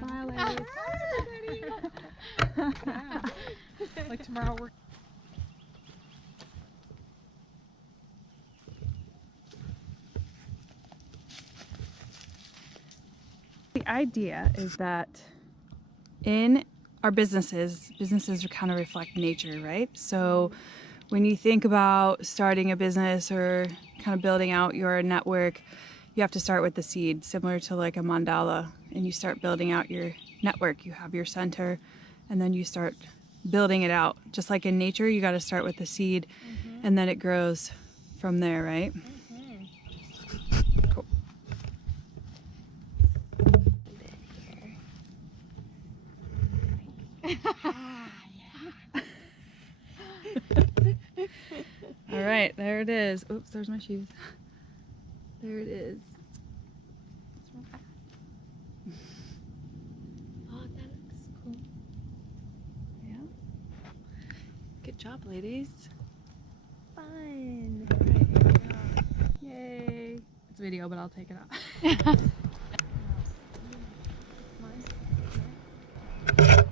Bye, ladies. Yeah. Like tomorrow we're The idea is that in our businesses kind of reflect nature, right? So when you think about starting a business or kind of building out your network, you have to start with the seed, similar to like a mandala, and you start building out your network. You have your center, and then you start building it out. Just like in nature, you got to start with the seed, and then it grows from there, right? Cool. All right, there it is. Oops, there's my shoes. There it is. Oh, that looks cool. Yeah. Good job, ladies. Fun. All right, here we go. Yay. It's video, but I'll take it off.